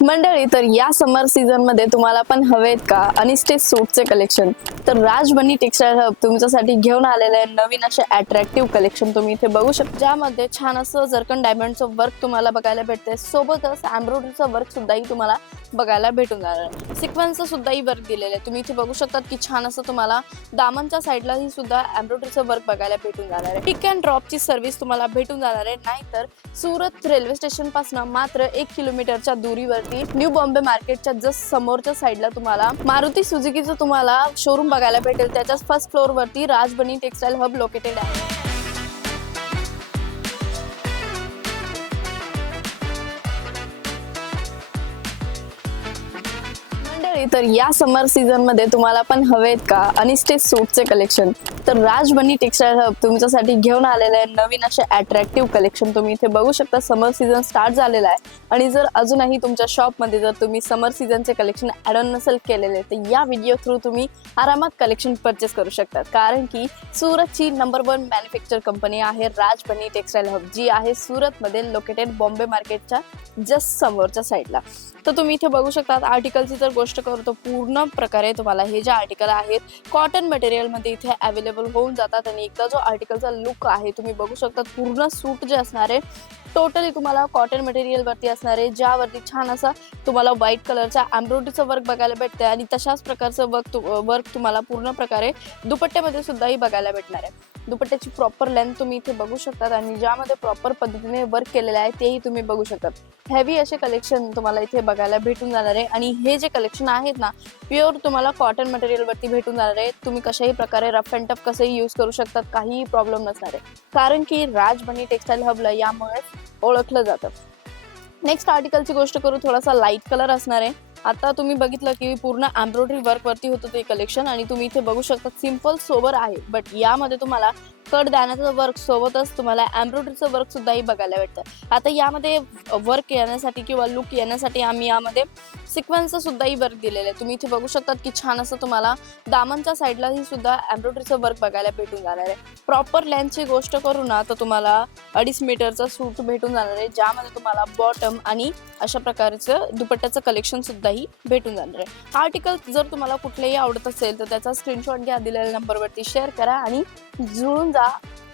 मंडळी, तर या समर सीझन मध्ये तुम्हाला पण हवेत का अनस्टिच सूटचे कलेक्शन? तर राज बनी टेक्सटाईल हब तुमच्यासाठी घेऊन आलेले आहे नवीन असे अट्रॅक्टिव्ह कलेक्शन. तुम्ही इथे बघू शकता, ज्यामध्ये छान असं जरकन डायमंडचं वर्क तुम्हाला बघायला भेटते. सोबतच एम्ब्रॉयडरीचं वर्क सुद्धाही तुम्हाला बघायला भेटून जाणार आहे. सिक्वेन्सचं सुद्धाही वर्क दिलेलं आहे. तुम्ही इथे बघू शकता की छान असं तुम्हाला दामनच्या साईडला ही सुद्धा एम्ब्रॉयडरीचं वर्क बघायला भेटून जाणार आहे. पिक अँड ड्रॉपची सर्व्हिस तुम्हाला भेटून जाणार आहे. नाहीतर सुरत रेल्वे स्टेशन पासून मात्र 1 किलोमीटरच्या दूरीवर न्यू बॉम्बे मार्केटच्या जस्ट समोरच्या साईडला तुम्हाला मारुती सुझुकीचं तुम्हाला शोरूम बघायला भेटेल. त्याच्याच फर्स्ट फ्लोर वरती राज बनी टेक्सटाईल हब लोकेटेड आहे. तर या समर सीझन मध्ये तुम्हाला पण हवेत का अनस्टिच सूटचे कलेक्शन? तर राज बनी टेक्सटाईल हब तुमच्यासाठी घेऊन आलेले आहे नवीन असे अट्रॅक्टिव्ह कलेक्शन. तुम्ही इथे बघू शकता, समर सीझन स्टार्ट झालेला आहे आणि जर अजूनही तुमच्या शॉप मध्ये जर तुम्ही समर सीझनचे कलेक्शन ऍड ऑन नसेल केलेले तर या व्हिडिओ थ्रू तुम्ही आरामात कलेक्शन परचेस करू शकता. कारण की सुरतची नंबर 1 मॅन्युफॅक्चर कंपनी आहे राज बनी टेक्सटाईल हब, जी आहे सुरत मध्ये लोकेटेड बॉम्बे मार्केटच्या जस्ट समोरच्या साईडला. तर तुम्ही इथे बघू शकता, आर्टिकलची जर गोष्ट करतो पूर्ण प्रकारे तुम्हाला हे जे आर्टिकल आहेत कॉटन मटेरियल मध्ये इथे अवेलेबल होऊन जातात. आणि एकदा जो आर्टिकलचा लुक आहे तुम्ही बघू शकता, पूर्ण सूट जे असणार आहे टोटली तुम्हाला कॉटन मटेरियल वरती असणार आहे, ज्यावरती छान असा तुम्हाला व्हाईट कलरचा एम्ब्रॉयडरीचं वर्क बघायला भेटते. आणि तशाच प्रकारचं वर्क तुम्हाला पूर्ण प्रकारे दुपट्ट्यामध्ये सुद्धाही बघायला भेटणार आहे. दुपट्ट्याची प्रॉपर लेंथ तुम्ही इथे बघू शकता आणि ज्यामध्ये प्रॉपर पद्धतीने वर्क केलेलं आहे तेही तुम्ही बघू शकता. हेवी असे कलेक्शन तुम्हाला इथे बघायला भेटून जाणार आहे. आणि हे जे कलेक्शन आहेत ना, प्युअर तुम्हाला कॉटन मटेरियल वरती भेटून जाणार आहे. तुम्ही कशाही प्रकारे रफ अँड टफ कसंही यूज करू शकतात, काहीही प्रॉब्लेम नसणार आहे. कारण की राज बनी टेक्सटाईल हबला यामुळे ओळखलं जातं. नेक्स्ट आर्टिकलची गोष्ट करू, थोडासा लाईट कलर असणार आहे. आता तुम्ही बघितलं की पूर्ण एम्ब्रॉयडरी वर्क वरती होतं ते कलेक्शन आणि तुम्ही इथे बघू शकता सिंपल सोबर आहे, बट यामध्ये तुम्हाला कट दाण्याचं वर्क सोबतच तुम्हाला एम्ब्रॉयडरीचं वर्क सुद्धाही बघायला भेटतं. आता यामध्ये वर्क येण्यासाठी किंवा लुक येण्यासाठी आम्ही यामध्ये सिक्वेन्सचं सुद्धाही वर्क दिलेलं आहे. तुम्ही इथे बघू शकता की छान असं तुम्हाला दामनच्या साईडला ही सुद्धा एम्ब्रॉयडरीचं वर्क बघायला भेटून जाणार आहे. प्रॉपर लेंथची गोष्ट करू ना तर तुम्हाला 2.5 मीटरचा सूट भेटून जाणार आहे, ज्यामध्ये तुम्हाला बॉटम आणि अशा प्रकारचं दुपट्ट्याचं कलेक्शन सुद्धाही भेटून जाणार आहे. आर्टिकल जर तुम्हाला कुठलेही आवडत असेल तर त्याचा स्क्रीनशॉट घ्या, दिलेल्या नंबरवरती शेअर करा आणि जुळून जा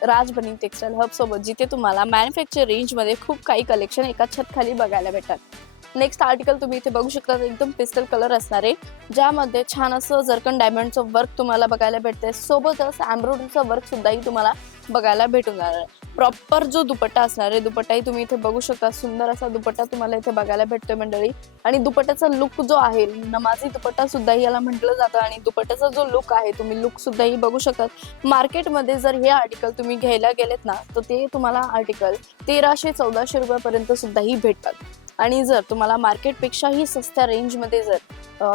राज बनी टेक्सटाईल हब सोबत, जिथे तुम्हाला मॅन्युफॅक्चर रेंजमध्ये खूप काही कलेक्शन एका छत खाली बघायला भेटतात. नेक्स्ट आर्टिकल तुम्ही इथे बघू शकता, एकदम पिस्टल कलर असणार आहे, ज्यामध्ये छान असं जरकन डायमंडचं वर्क तुम्हाला बघायला भेटते. सोबतच एम्ब्रॉयडरीचं वर्क सुद्धाही तुम्हाला बघायला भेटून जाणार आहे. प्रॉपर जो दुपट्टा असणार आहे, दुपट्टाही तुम्ही इथे बघू शकता, सुंदर असा दुपट्टा तुम्हाला इथे बघायला भेटतोय मंडळी. आणि दुपट्ट्याचा लुक जो आहे, नमाजी दुपट्टा सुद्धाही याला म्हटलं जातं. आणि दुपट्ट्याचा जो लुक आहे, तुम्ही लुक सुद्धाही बघू शकता. मार्केटमध्ये जर हे आर्टिकल तुम्ही घ्यायला गेलेत ना तर ते तुम्हाला आर्टिकल 1300-1400 रुपयापर्यंत सुद्धाही भेटतात. आणि जर तुम्हाला मार्केटपेक्षाही सस्त्या रेंजमध्ये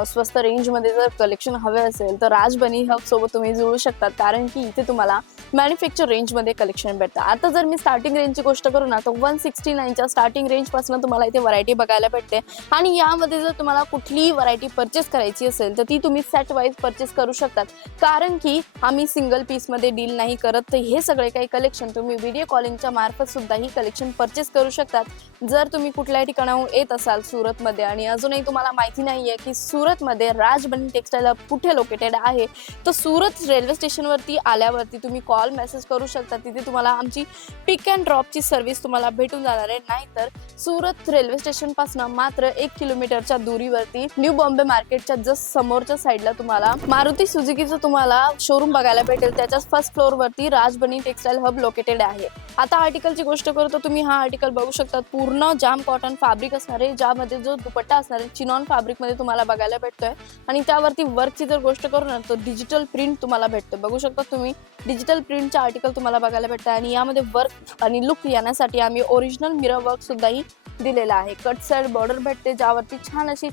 स्वस्त रेंजमध्ये जर कलेक्शन हवे असेल तर राज बनी हब सोबत तुम्ही जुळू शकतात. कारण की इथे तुम्हाला मॅन्युफॅक्चर रेंजमध्ये कलेक्शन भेटतं. आता जर मी स्टार्टिंग रेंजची गोष्ट करू ना तर 169च्या स्टार्टिंग रेंजपासून तुम्हाला इथे व्हरायटी बघायला भेटते. आणि यामध्ये जर तुम्हाला कुठलीही व्हरायटी परचेस करायची असेल तर ती तुम्ही सेट वाईज परचेस करू शकतात. कारण की आम्ही सिंगल पीसमध्ये डील नाही करत. तर हे सगळे काही कलेक्शन तुम्ही व्हिडिओ कॉलिंगच्या मार्फत सुद्धा ही कलेक्शन परचेस करू शकतात. जर तुम्ही कुठल्याही ठिकाणाहून येत असाल सुरतमध्ये आणि अजूनही तुम्हाला माहिती नाहीये की सुरतमध्ये राज बनी टेक्सटाईल हब कुठे लोकेटेड आहे, तर सुरत रेल्वे स्टेशनवरती आल्यावरती तुम्ही कॉल मेसेज करू शकता. तिथे तुम्हाला आमची पिक अँड ड्रॉपची सर्व्हिस तुम्हाला भेटून जाणार आहे. नाहीतर सुरत रेल्वे स्टेशन पासून मात्र 1 किलोमीटरच्या दूरीवरती न्यू बॉम्बे मार्केटच्या जस्ट समोरच्या साईडला तुम्हाला मारुती सुझुकीचं तुम्हाला शोरूम बघायला भेटेल. त्याच्याच फर्स्ट फ्लोर वरती राज बनी टेक्सटाईल हब लोकेटेड आहे. आता आर्टिकलची गोष्ट करू तर तुम्ही हा आर्टिकल बघू शकता, पूर्ण जाम कॉटन फॅब्रिक असणार आहे, ज्यामध्ये जो दुपट्टा असणार आहे चिनॉन फॅब्रिक मध्ये तुम्हाला बघायला भेटतोय. आणि त्यावरती वर्कची जर गोष्ट करू ना तर डिजिटल प्रिंट तुम्हाला भेटतो. बघू शकता तुम्ही डिजिटल प्रिंटचे आर्टिकल तुम्हाला बघायला भेटतं. आणि यामध्ये वर्क आणि लुक येण्यासाठी आम्ही ओरिजिनल मिरर वर्क सुद्धाही दिलेला आहे. कट साइड बॉर्डर भेटते, ज्यावरती छान अशी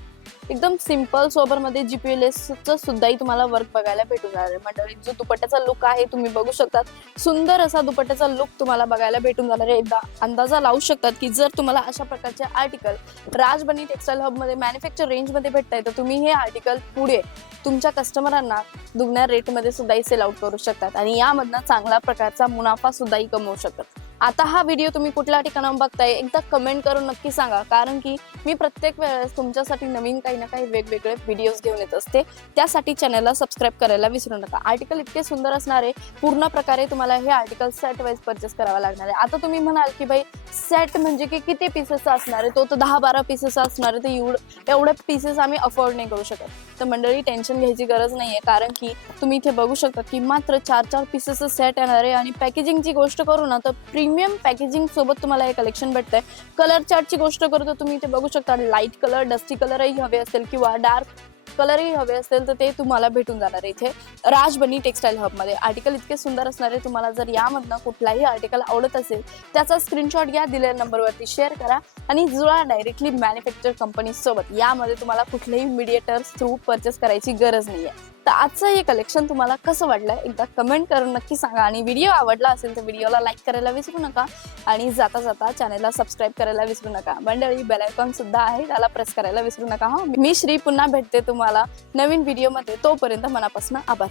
एकदम सिंपल सोबर मध्ये जीपीएलएसचं सुद्धाही तुम्हाला वर्क बघायला भेटून जाणार आहे. मंडळी, जो दुपट्ट्याचा लुक आहे तुम्ही बघू शकता, सुंदर असा दुपट्ट्याचा लुक तुम्हाला बघायला भेटून जाणार आहे. एकदा अंदाजा लावू शकतात की जर तुम्हाला अशा प्रकारचे आर्टिकल राज बनी टेक्सटाईल हब मध्ये मॅन्युफॅक्चर रेंज मध्ये भेटताय तर तुम्ही हे आर्टिकल पुढे तुमच्या कस्टमरांना दुगण्या रेटमध्ये सुद्धाही सेल आउट करू शकतात आणि यामधनं चांगला प्रकारचा मुनाफा सुद्धाही कमवू शकतात. आता हा व्हिडिओ तुम्ही कुठल्या ठिकाणाहून बघताय एकदा कमेंट करून नक्की सांगा, कारण की मी प्रत्येक वेळेस तुमच्यासाठी नवीन काही ना काही वेगवेगळे व्हिडिओज घेऊन येत असते. त्यासाठी चॅनलला सबस्क्राईब करायला विसरू नका. आर्टिकल इतके सुंदर असणार आहे, पूर्ण प्रकारे तुम्हाला हे आर्टिकल सेट वाईज परचेस करावा लागणार आहे. आता तुम्ही म्हणाल की भाई सेट म्हणजे की किती पीसेस असणार आहे, तो तर 10-12 पीसेस असणार आहे, तर एवढे पीसेस आम्ही अफोर्ड नाही करू शकत. तर मंडळी टेन्शन घ्यायची गरज नाहीये, कारण की तुम्ही इथे बघू शकता की मात्र 4-4 पीसेस सेट येणार आहे. आणि पॅकेजिंगची गोष्ट करू ना तर प्रीमियम पॅकेजिंग सोबत तुम्हाला हे कलेक्शन भेटतंय. कलर चार्टची गोष्ट करू तर तुम्ही इथे बघू शकता लाईट कलर, डस्टी कलरही हवे असेल किंवा डार्क कलरही हवे असतील तर ते तुम्हाला भेटून जाणार आहे इथे राज बनी टेक्सटाईल हब मध्ये. आर्टिकल इतके सुंदर असणार आहे. तुम्हाला जर यामधनं कुठलाही आर्टिकल आवडत असेल त्याचा स्क्रीनशॉट घ्या, दिलेल्या नंबरवरती शेअर करा आणि जुळा डायरेक्टली मॅन्युफॅक्चर कंपनी सोबत. यामध्ये तुम्हाला कुठल्याही मीडिएटर्स थ्रू परचेस करायची गरज नाहीये. तर आजचं हे कलेक्शन तुम्हाला कसं वाटलं एकदा कमेंट करून नक्की सांगा. आणि व्हिडिओ आवडला असेल तर व्हिडिओला लाईक करायला विसरू नका आणि जाता जाता चॅनलला सबस्क्राईब करायला विसरू नका. मंडळी बेल आयकॉन सुद्धा आहे, त्याला प्रेस करायला विसरू नका. मी श्री पुन्हा भेटते तुम्हाला नवीन व्हिडिओमध्ये. तोपर्यंत मनापासून आभार.